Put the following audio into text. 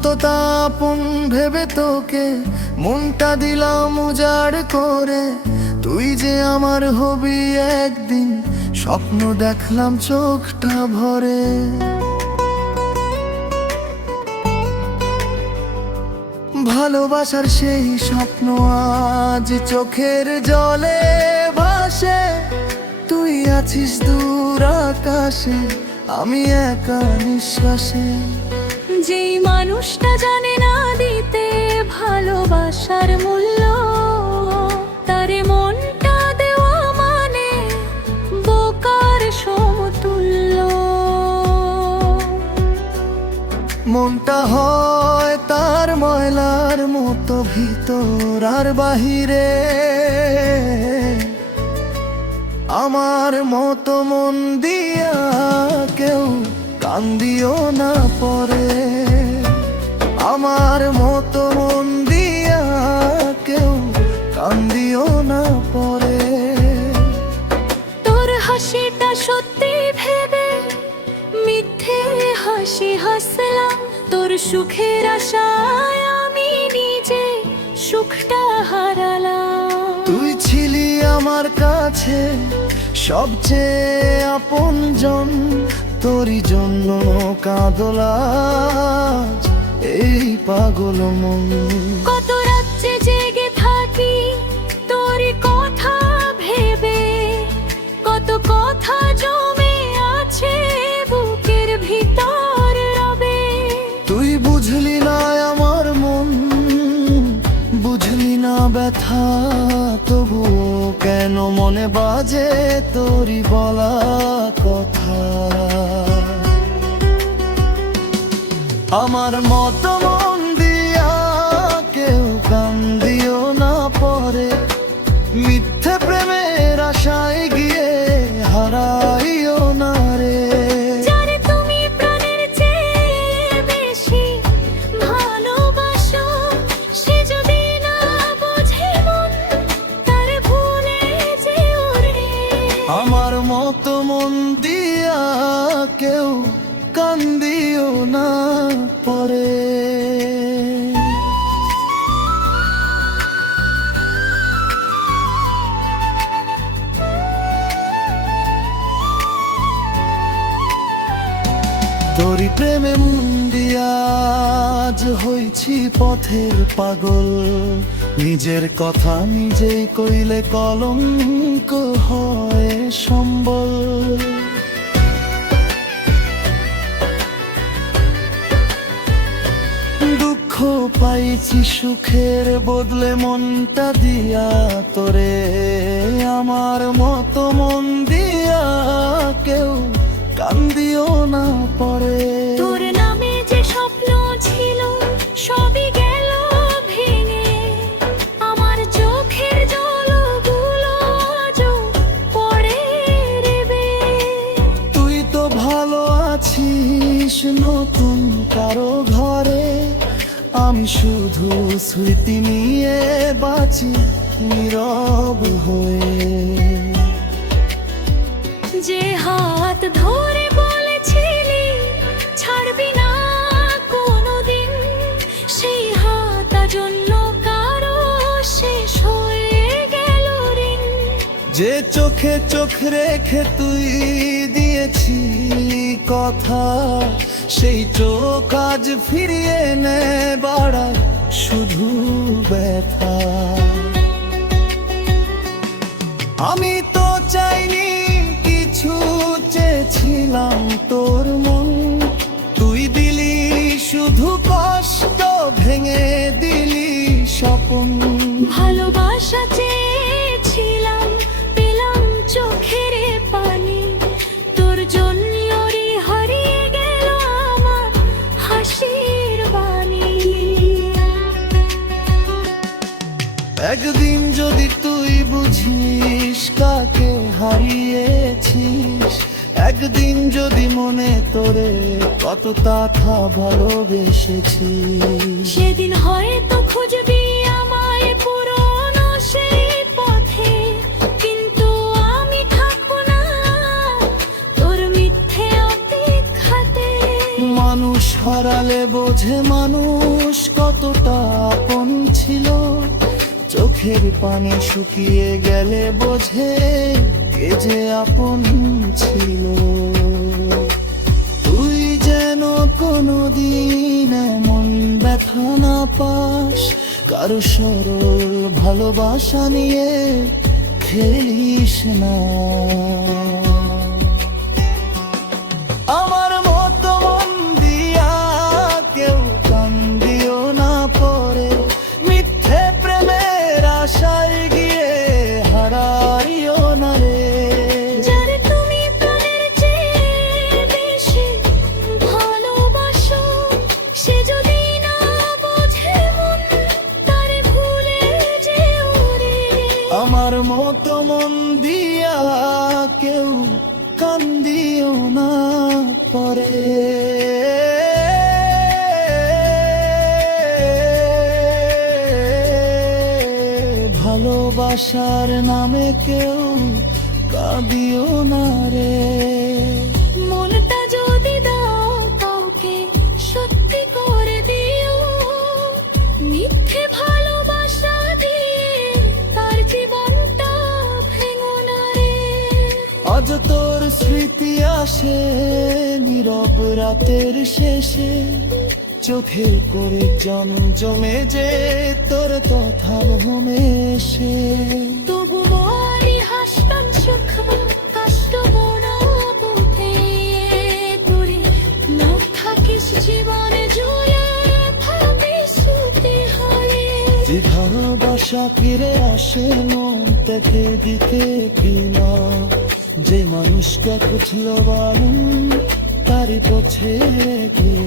কতটা আপন ভেবে তোকে মনটা দিলাম উজাড় করে। তুই যে আমার হবি একদিন, স্বপ্ন দেখলাম চোখটা ভরে। ভালোবাসার সেই স্বপ্ন আজ চোখের জলে ভাসে। তুই আছিস দূর আকাশে, আমি একা নিঃশ্বাসে। যেই মানুষটা জানে না দিতে ভালোবাসার মূল্য, তারে মনটা দেওয়া মানে বোকার সমতুল্য। মনটা হয় তার ময়লার মতো ভিতর আর বাহিরে। আমার মতো মন দিয়া কেউ কান্দিও না পরে। আমার মতো মন দিয়া কেউ কান্দিও না পরে। তোর হাসিটা সত্যি ভেবে মিথ্যে হাসি হাসলাম। তোর সুখের আশায় আমি নিজে সুখটা হারালাম। তুই ছিলি আমার কাছে সবচেয়ে আপনজন, তোরই জন্য কাঁদল আজ এই পাগল মন। কত রাত্রে জেগে থাকি তোরই কথা ভেবে, কত কথা জমে আছে বুকের ভিতর রবে। তুই বুঝলি না আমার মন, বুঝলি না ব্যথা, তবুও কেন মনে বাজে তোরই বলা কথা। আমার মতো মন দিয়া কেউ কান্দিও না পরে। মিথ্যে প্রেমের আশায় গিয়ে হারাইও না রে। যারে তুমি প্রাণের চেয়ে বেশি ভালোবাসো, সে যদি না বোঝে মন তার ভুলে যেও রে। আমার মতো মন দিয়া কেউ কান্দিও না পরে। তোরি প্রেমে মন দিয়া আজ হইছি পথের পাগল। নিজের কথা নিজেই কইলে কলঙ্ক হয় সম্বল। দুঃখ পাইছি সুখের বদলে মনটা দিয়া তোরে। আমার মতো মন দিয়া কেউ কান্দিও না পরে। তোর নামে যে স্বপ্ন ছিল সবই গেল ভেঙে, আমার চোখের জলগুলো আজও পড়ে রেবে। তুই তো ভালো আছিস নতুন কারো ঘরে, আমি শুধু স্মৃতি নিয়ে বাঁচি নীরব হয়ে। যে হাত ধরে বলেছিলি ছাড়বি না কোনোদিন, সেই হাত আজ অন্য কারো শেষ হয়ে গেল ঋণ। যে চোখে চোখ রেখে তুই দিয়েছি কথা, সেই চোখ আজ ফিরিয়ে নে বাড়ায় শুধু ব্যথা। আমি তো চাইনি কিছু, চেয়েছিলাম তোর মন। তুই দিলি শুধু কষ্ট, ভেঙে দিলি স্বপ্ন। ভালোবাসা চেয়েছিলাম পেলাম চোখের পানি, তোর জন্যই হারিয়ে গেল আমার হাসির বাণী। একদিন যদি তুই বুঝিস কাকে হারিয়েছিস, একদিন যদি মনে তোরে কত কথা ভালোবেসেছিস, সেদিন হয়তো খুঁজবি আমায় পুরনো সেই পথে। কিন্তু আমি থাকবো না তোর মিথ্যে অপেক্ষাতে। মানুষ হারালে হলে বোঝে মানুষ কতটা আপন ছিল, চোখের পানি শুকিয়ে গেলে বোঝে কে যে আপন ছিল। তুই যেন কোনোদিন এমন ব্যথা না পাস, কারো সরল ভালোবাসা নিয়ে খেলিস না। আমার মতো মন দিয়া কেউ কান্দিও না পরে, মিথ্যে প্রেমের আশায় গিয়ে হারাইও না রে। যারে তুমি প্রাণের চেয়ে বেশি ভালোবাসো, সে যদি না বোঝে মন, তারে ভুলে যেও রে। আমার মতো মন দিয়া কেউ কান্দিও না পরে। ভালোবাসার নামে কেউ কাঁদিও না রে। মনটা যদি দাও কাউকে, সত্যি করে দিও, মিথ্যে ভালোবাসা দিয়ে তার জীবনটা ভেঙো না রে। আজ তোর স্মৃতি আসে নীরব রাতের শেষে, চোখে করে জমে যে তোর কথা ঘুমে এসে। তবু মরি হাসতাম সুখ কষ্ট মনা বুঝে, দূরে না থাকিস জীবনে জুড়ে ভাবিস তুই হলে। যে ভালোবাসা ফিরে আসে মন থেকে দিতে কিনা, যে মানুষকে খুঁজলো বালু তারই পথে গিয়ে